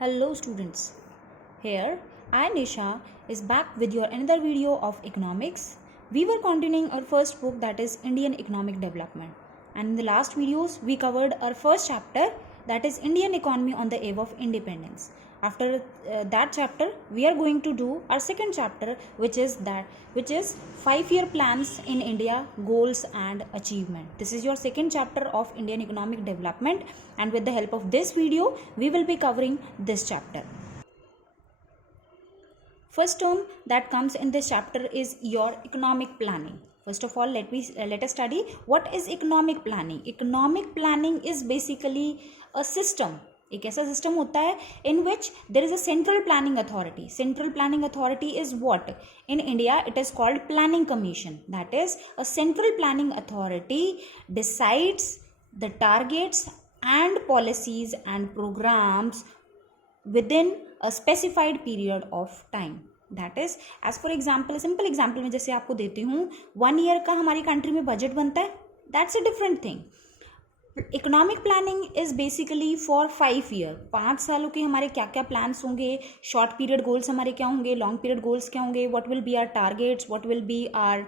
Hello students, here I Nisha is back with your another video of economics. We were continuing our first book, that is Indian Economic Development, and in the last videos we covered our first chapter, that is Indian Economy on the Eve of Independence. After that chapter we are going to do our second chapter, which is 5-year plans in India, goals and achievement. This is your second chapter of Indian Economic Development, and with the help of this video we will be covering this chapter. First term that comes in this chapter is your economic planning. First of all, let us study what is economic planning. Economic planning is basically a system. एक ऐसा system होता है in which there is a central planning authority. Central planning authority is what? In India it is called planning commission. That is, a central planning authority decides the targets and policies and programs within a specified period of time. That is, as for example, simple example में जैसे आपको देती हूँ, 1 year का हमारी country में budget बनता है, that's a different thing. Economic planning is basically for 5 year. 5 सालों के हमारे क्या क्या प्लान्स होंगे, शॉर्ट पीरियड गोल्स हमारे क्या होंगे, लॉन्ग पीरियड गोल्स क्या होंगे, what will be our targets, what will be our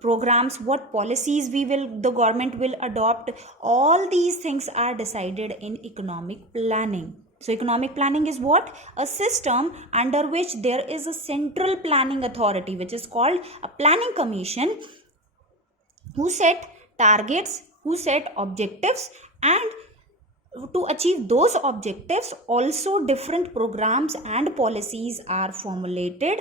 programs, what policies the government will adopt. All these things are decided in economic planning. So economic planning is what? A system under which there is a central planning authority, which is called a planning commission, who set targets, who set objectives, and to achieve those objectives also different programs and policies are formulated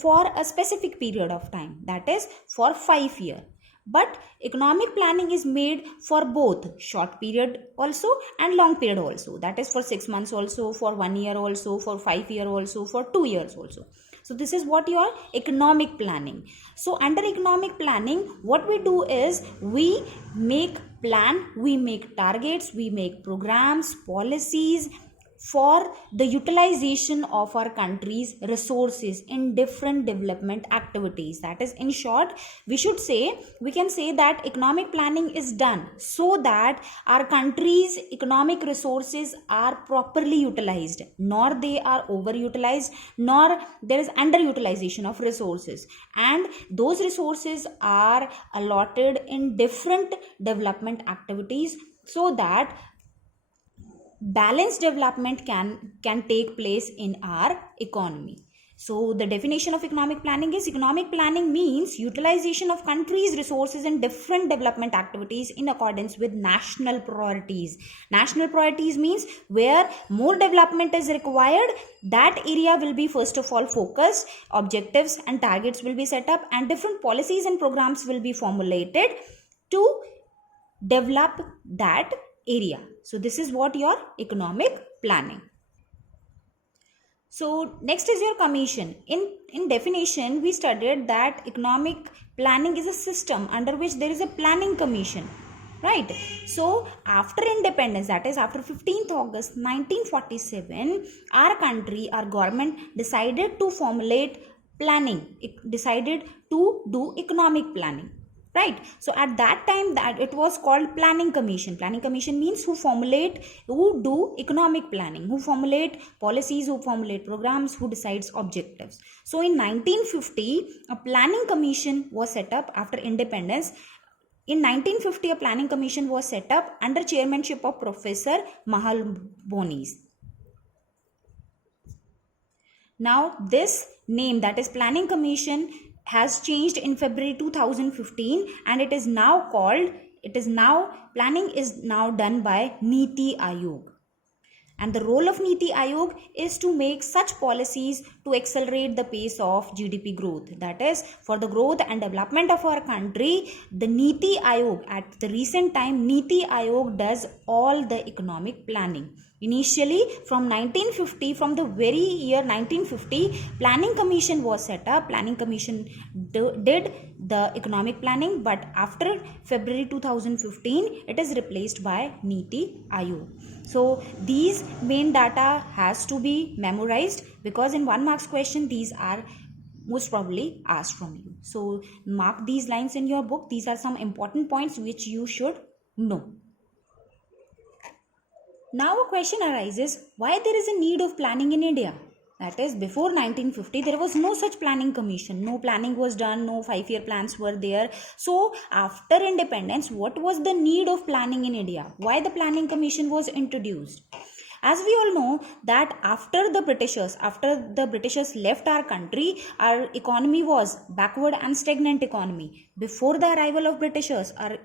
for a specific period of time, that is for 5 years. But economic planning is made for both short period also and long period also, that is for 6 months also, for 1 year also, for 5 years also, for 2 years also. So this is what your economic planning. So under economic planning, what we do is we make plan, we make targets, we make programs, policies for the utilization of our country's resources in different development activities. That is, in short, we can say that economic planning is done so that our country's economic resources are properly utilized, nor they are overutilized, nor there is underutilization of resources, and those resources are allotted in different development activities so that balanced development can take place in our economy. So the definition of economic planning is, economic planning means utilization of country's resources in different development activities in accordance with national priorities. National priorities means where more development is required, that area will be first of all focused, objectives and targets will be set up, and different policies and programs will be formulated to develop that area. So this is what your economic planning. So next is your commission. In definition, we studied that economic planning is a system under which there is a planning commission, right? So after independence, that is after 15th August 1947, our country, our government decided to formulate planning. It decided to do economic planning. Right. So at that time that it was called planning commission. Planning commission means who do economic planning, who formulate policies, who formulate programs, who decides objectives. So in 1950, a planning commission was set up after independence. In 1950, a planning commission was set up under chairmanship of Professor Mahalbonis. Now this name, that is planning commission, has changed in February 2015, and planning is now done by Niti Aayog. And the role of Niti Aayog is to make such policies to accelerate the pace of GDP growth. That is, for the growth and development of our country, the Niti Aayog, at the recent time, Niti Aayog does all the economic planning. Initially, from 1950, from the very year 1950, planning commission was set up. Planning commission did the economic planning, but after February 2015, it is replaced by Niti Aayog. So these main data has to be memorized, because in 1 marks question these are most probably asked from you. So mark these lines in your book. These are some important points which you should know. Now a question arises, why there is a need of planning in India? That is, before 1950 there was no such planning commission, no planning was done, no 5-year plans were there. So after independence, what was the need of planning in India? Why the planning commission was introduced? As we all know that after the Britishers left our country, our economy was backward and stagnant economy. Before the arrival of Britishers, our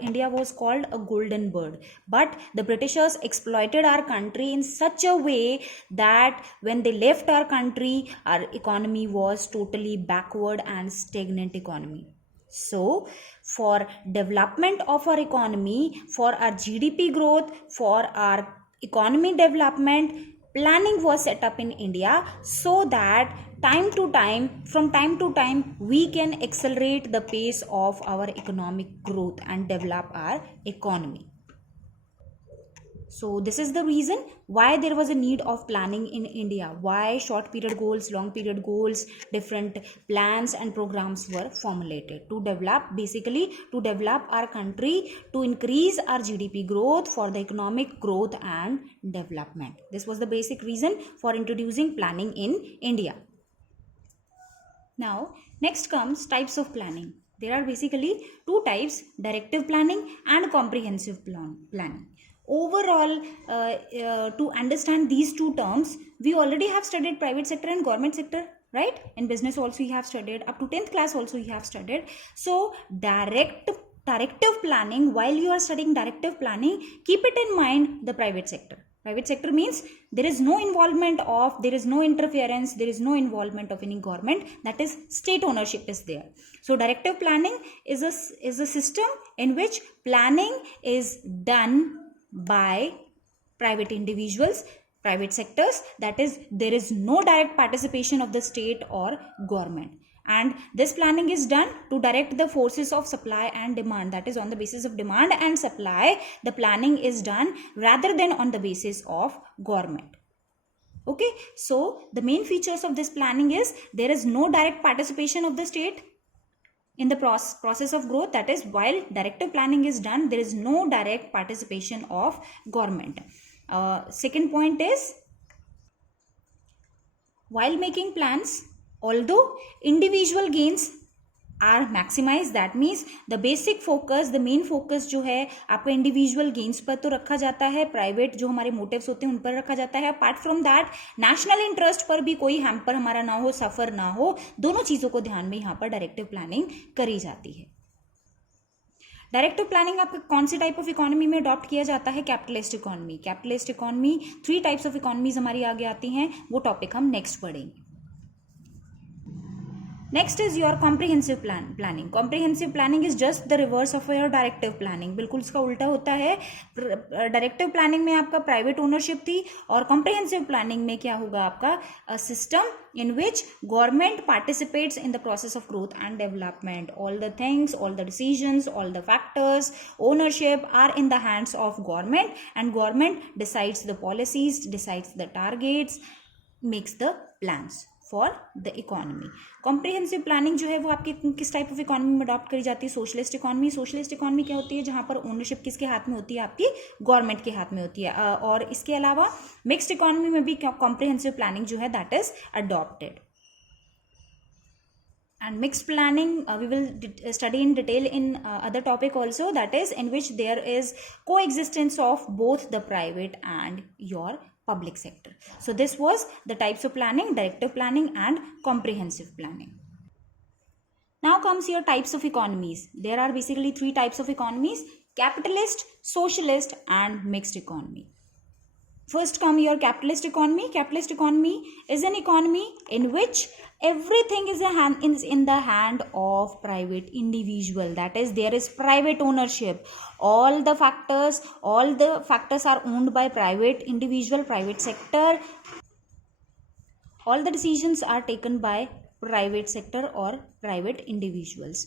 India was called a golden bird. But the Britishers exploited our country in such a way that when they left our country, our economy was totally backward and stagnant economy. So, for development of our economy, for our GDP growth, for our economy development, planning was set up in India so that from time to time we can accelerate the pace of our economic growth and develop our economy. So this is the reason why there was a need of planning in India, why short period goals, long period goals, different plans and programs were formulated to develop our country, to increase our GDP growth, for the economic growth and development. This was the basic reason for introducing planning in India. Now, next comes types of planning. There are basically two types, directive planning and comprehensive planning. Overall, to understand these two terms, we already have studied private sector and government sector, right? In business also you have studied, up to 10th class also you have studied. So directive planning, while you are studying directive planning, keep it in mind the private sector. Private sector means there is no interference, there is no involvement of any government, that is state ownership is there. So directive planning is a system in which planning is done by private individuals, private sectors, that is there is no direct participation of the state or government, and this planning is done to direct the forces of supply and demand, that is on the basis of demand and supply the planning is done rather than on the basis of government. Okay, so the main features of this planning is there is no direct participation of the state in the process of growth, that is while directive planning is done there is no direct participation of government. Second point is, while making plans, although individual gains are maximized, that means the main focus जो है आपका individual gains पर तो रखा जाता है, private जो हमारे मोटिव्स होते हैं उन पर रखा जाता है, apart from that national interest पर भी कोई हैम्पर हमारा ना हो, सफर ना हो, दोनों चीजों को ध्यान में यहाँ पर डायरेक्टिव प्लानिंग करी जाती है. डायरेक्टिव प्लानिंग आपका कौन से टाइप ऑफ इकोनॉमी में अडॉप्ट किया जाता है? Capitalist economy. Capitalist economy, 3 types of economies हमारी आगे आती हैं, वो टॉपिक हम नेक्स्ट पढ़ेंगे. Next is your comprehensive planning. Comprehensive planning is just the reverse of your directive planning. बिल्कुल इसका उल्टा होता है. डायरेक्टिव प्लानिंग में आपका प्राइवेट ओनरशिप थी और कॉम्प्रिहेंसिव प्लानिंग में क्या होगा आपका system in which government participates in the process of growth and development. All the things, all the decisions, all the factors, ownership are in the hands of government, and government decides the policies, decides the targets, makes the plans for the economy. Comprehensive planning जो है वो आपकी किस type of economy में adopt करी जाती है? Socialist economy. Socialist economy क्या होती है? जहां पर ओनरशिप किसके हाथ में होती है? आपकी गवर्नमेंट के हाथ में होती है. और इसके अलावा मिक्स्ड इकोनॉमी में भी कॉम्प्रिहेंसिव प्लानिंग जो है that is adopted. And mixed planning we will study in detail in other topic also, that is in which there is coexistence of both the private and your public sector. So this was the types of planning: directive planning and comprehensive planning. Now comes your types of economies. There are basically 3 types of economies: capitalist, socialist and mixed economy. First come your capitalist economy. Capitalist economy is an economy in which everything is in the hand of private individual, that is there is private ownership. All the factors are owned by private individual, private sector. All the decisions are taken by private sector or private individuals.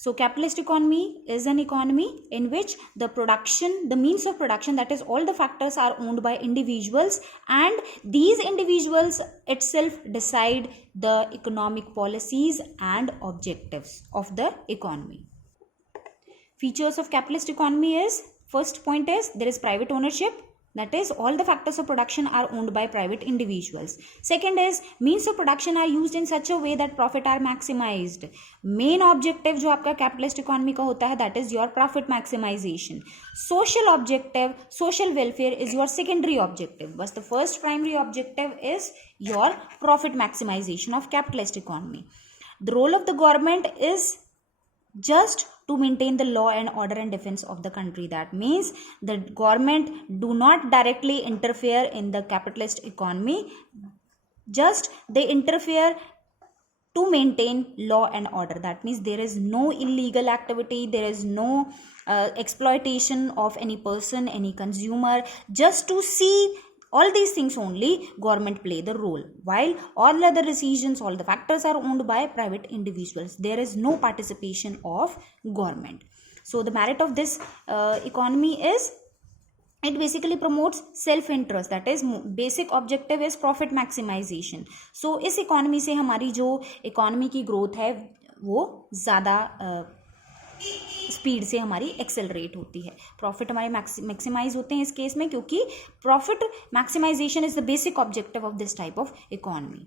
So capitalist economy is an economy in which the means of production, that is all the factors are owned by individuals, and these individuals itself decide the economic policies and objectives of the economy. Features of capitalist economy is, first point is there is private ownership. that is all the factors of production are owned by private individuals. Second is means of production are used in such a way that profit are maximized. Main objective जो आपका capitalist economy का होता है that is your profit maximization. Social objective, social welfare is your secondary objective, but the first primary objective is your profit maximization of capitalist economy. The role of the government is just to maintain the law and order and defense of the country. That means the government do not directly interfere in the capitalist economy, just they interfere to maintain law and order. That means there is no illegal activity, there is no exploitation of any person, any consumer. Just to see all these things only government play the role, while all other decisions, all the factors are owned by private individuals. There is no participation of government. So the merit of this economy is it basically promotes self interest, that is basic objective is profit maximization. So इस economy से हमारी जो economy की growth है वो ज़्यादा speed से हमारी एक्सेलरेट होती है. प्रॉफिट हमारे मैक्सिमाइज होते हैं इस केस में, क्योंकि profit maximisation is the basic objective of this type of economy.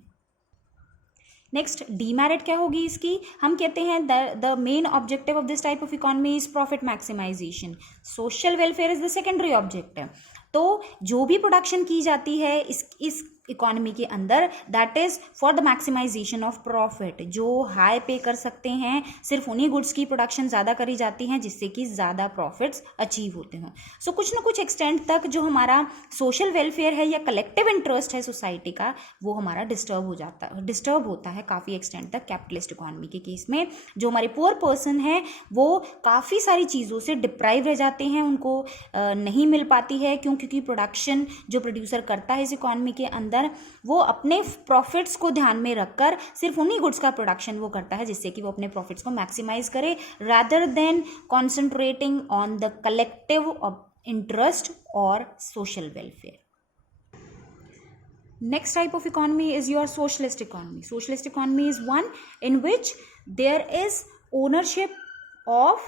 Next demerit क्या होगी इसकी? हम कहते हैं the main objective of this type of economy is profit maximisation. Social welfare is the secondary objective. तो जो भी प्रोडक्शन की जाती है इस इकोनॉमी के अंदर that is for the maximisation of profit. जो हाई पे कर सकते हैं सिर्फ उन्हीं गुड्स की प्रोडक्शन ज़्यादा करी जाती हैं जिससे कि ज़्यादा प्रॉफिट्स अचीव होते हों. सो कुछ ना कुछ एक्सटेंट तक जो हमारा सोशल वेलफेयर है या कलेक्टिव इंटरेस्ट है सोसाइटी का वो हमारा डिस्टर्ब होता है काफ़ी एक्सटेंट तक कैपिटलिस्ट इकोनॉमी के केस में. जो हमारे पुअर पर्सन है वो काफ़ी सारी चीज़ों से डिप्राइव रह जाते हैं, उनको नहीं मिल पाती है. क्योंकि प्रोडक्शन जो प्रोड्यूसर करता है इस इकोनॉमी के अंदर वो अपने प्रॉफिट्स को ध्यान में रखकर सिर्फ उन्हीं गुड्स का प्रोडक्शन वो करता है जिससे कि वो अपने प्रॉफिट्स को मैक्सिमाइज करे, rather than concentrating on the collective interest और social welfare. Next type of economy is your socialist economy. Socialist economy is one in which there is ownership of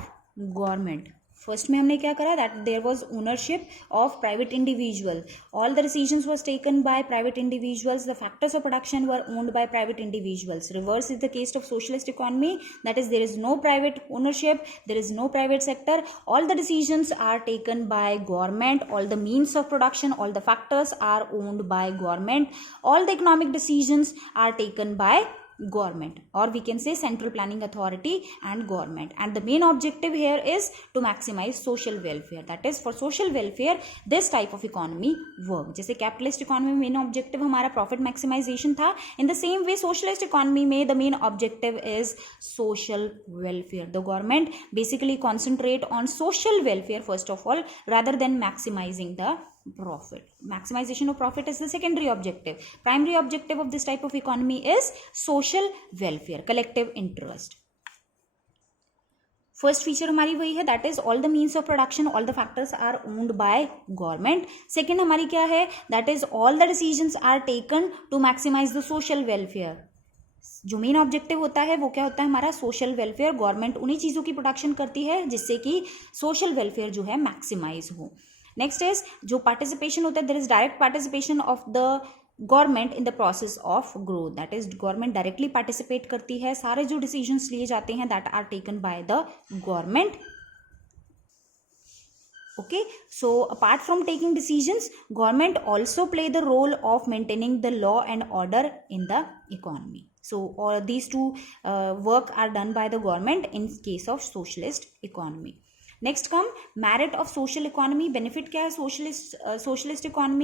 government. First में हमने क्या करा that there was ownership of private individual. All the decisions was taken by private individuals. The factors of production were owned by private individuals. Reverse is the case of socialist economy, that is there is no private ownership, there is no private sector. All the decisions are taken by government. All the means of production, all the factors are owned by government. All the economic decisions are taken by government, or we can say central planning authority and government. And the main objective here is to maximize social welfare. That is for social welfare this type of economy work. जैसे capitalist economy में main objective हमारा profit maximization था, in the same way socialist economy में the main objective is social welfare. The government basically concentrate on social welfare first of all rather than maximizing the profit. Maximization of profit is the secondary objective. Primary objective of this type of economy is social welfare, collective interest. First feature हमारी वही है that is all the means of production, all the factors are owned by government. Second हमारी क्या है that is all the decisions are taken to maximise the social welfare. जो main objective होता है वो क्या होता है हमारा सोशल वेलफेयर. गवर्नमेंट उन्हीं चीज़ों की प्रोडक्शन करती है जिससे कि सोशल वेलफेयर जो है मैक्सिमाइज हो. नेक्स्ट इज जो पार्टिसिपेशन होता है there is direct participation of the government in the process of growth. That is government directly participate करती है. सारे जो डिसीजंस लिए जाते हैं that are taken by the government. Okay, so apart from taking decisions, government also play the role of maintaining the law and order in the economy. So all these two work are done by the government in case of socialist economy. Next come merit of social economy. benefit क्या है socialist economy?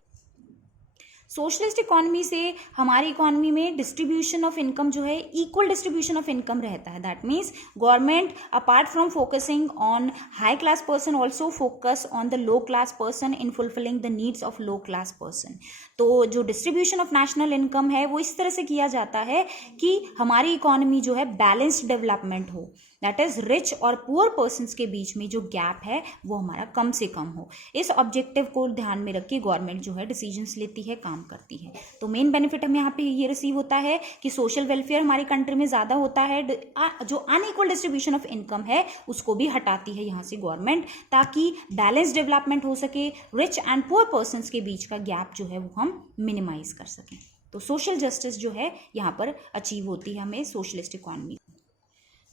Socialist economy से हमारी economy में distribution of income जो है equal distribution of income रहता है. That means government apart from focusing on high class person also focus on the low class person in fulfilling the needs of low class person. तो जो distribution of national income है वो इस तरह से किया जाता है कि हमारी इकोनॉमी जो है बैलेंस्ड डेवलपमेंट हो. दैट इज रिच और पुअर पर्सन्स के बीच में जो गैप है वो हमारा कम से कम हो। इस ऑब्जेक्टिव को ध्यान में रख के गवर्नमेंट जो है डिसीजंस लेती है, काम करती है। तो मेन बेनिफिट हमें यहाँ पे ये रिसीव होता है कि सोशल वेलफेयर हमारी कंट्री में ज़्यादा होता है, जो अनइक्वल डिस्ट्रीब्यूशन ऑफ इनकम है उसको भी हटाती है यहाँ से गवर्नमेंट, ताकि बैलेंस डेवलपमेंट हो सके, रिच एंड पुअर पर्सन्स के बीच का गैप जो है वो हम मिनिमाइज कर सकें। तो सोशल जस्टिस जो है यहाँ पर अचीव होती है हमें सोशलिस्ट इकोनॉमी।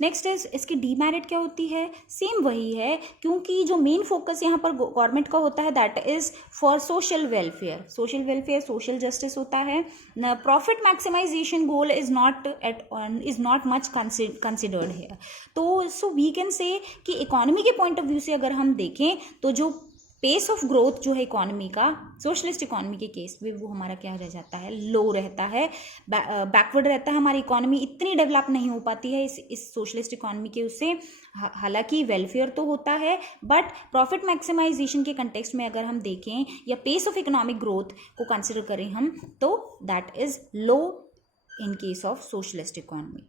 नेक्स्ट इज इसकी डीमेरिट क्या होती है, सेम वही है, क्योंकि जो मेन फोकस यहाँ पर गवर्नमेंट का होता है that is for social welfare, social justice होता है। Profit maximisation goal is not much considered है। तो सो वी कैन से कि इकोनॉमी के पॉइंट ऑफ व्यू से अगर हम देखें तो जो पेस ऑफ ग्रोथ जो है इकोनॉमी का सोशलिस्ट इकोनॉमी के केस में वो हमारा क्या रह जाता है, लो रहता है, बैकवर्ड रहता है। हमारी इकोनॉमी इतनी डेवलप नहीं हो पाती है इस सोशलिस्ट इकोनॉमी के उससे। हालांकि वेलफेयर तो होता है बट प्रॉफिट मैक्सिमाइजेशन के कंटेक्स्ट में अगर हम देखें या पेस ऑफ इकोनॉमिक ग्रोथ को कंसिडर करें हम तो that is low in case of socialist economy.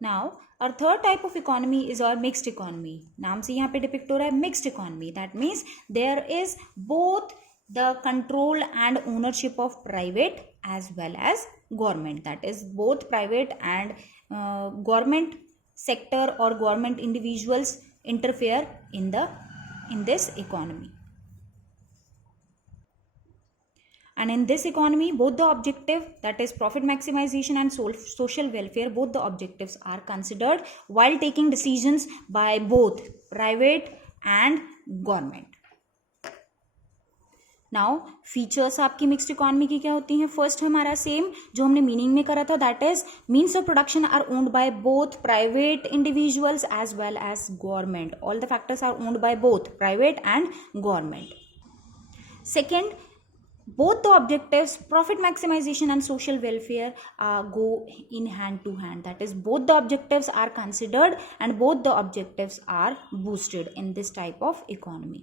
Now, our third type of economy is our mixed economy. नाम से यहाँ पे डिपिक्ट हो रहा है mixed economy. That means there is both the control and ownership of private as well as government. That is both private and government sector or government individuals interfere in this economy. And in this economy, both the objective, that is profit maximization and social welfare, both the objectives are considered while taking decisions by both private and government. Now, features आपकी mixed economy की क्या होती हैं? First हमारा same जो हमने meaning में करा था, that is means of production are owned by both private individuals as well as government. All the factors are owned by both private and government. Second, both the objectives, profit maximization and social welfare, go in hand to hand. That is both the objectives are considered and both the objectives are boosted in this type of economy.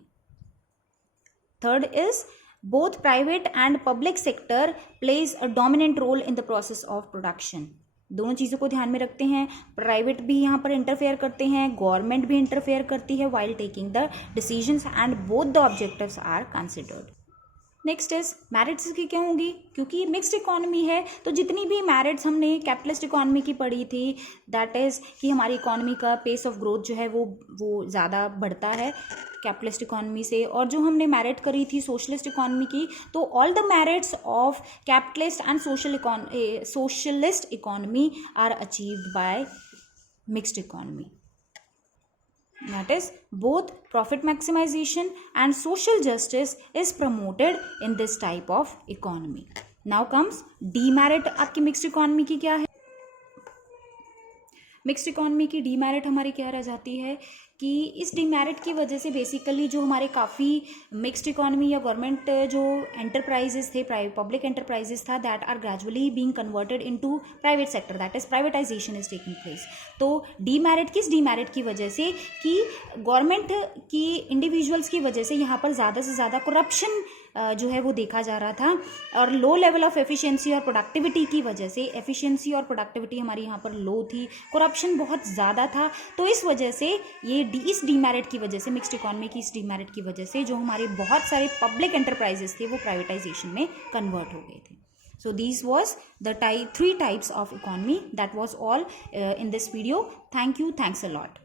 Third is both private and public sector plays a dominant role in the process of production. दोनों चीज़ों को ध्यान में रखते हैं, private भी यहाँ पर इंटरफेयर करते हैं, गवर्नमेंट भी इंटरफेयर करती है while taking the decisions and both the objectives are considered. Next is merits की क्या होंगी, क्योंकि मिक्स्ड इकोनॉमी है तो जितनी भी मैरिट्स हमने कैपिटलिस्ट इकोनॉमी की पढ़ी थी दैट इज़ कि हमारी इकोनॉमी का पेस ऑफ ग्रोथ जो है वो ज़्यादा बढ़ता है कैपिटलिस्ट इकोनॉमी से, और जो हमने मैरिट करी थी सोशलिस्ट इकोनॉमी की, तो all the merits of capitalist and socialist economy are achieved by mixed economy. That is both profit maximization and social justice is promoted in this type of economy. Now comes demerit. आपकी mixed economy की क्या है? Mixed economy की demerit हमारी क्या रह जाती है कि इस डीमेरिट की वजह से बेसिकली जो हमारे काफ़ी मिक्स्ड इकोनॉमी या गवर्नमेंट जो एंटरप्राइजेस थे, पब्लिक एंटरप्राइजेस था, that are gradually being converted into private sector, that is privatisation is taking place. तो डीमेरिट किस डीमेरिट की वजह से कि गवर्नमेंट की इंडिविजुअल्स की वजह से यहाँ पर ज़्यादा से ज़्यादा करप्शन जो है वो देखा जा रहा था, और लो लेवल ऑफ एफिशिएंसी और प्रोडक्टिविटी की वजह से, एफिशिएंसी और प्रोडक्टिविटी हमारी यहाँ पर लो थी, करप्शन बहुत ज़्यादा था. तो इस वजह से इस डीमेरिट की वजह से, मिक्स्ड इकोनॉमी की इस डीमेरिट की वजह से जो हमारे बहुत सारे पब्लिक एंटरप्राइजेस थे वो प्राइवेटाइजेशन में कन्वर्ट हो गए थे. So these was the three types of economy. That was all in this video. Thank you. Thanks a lot.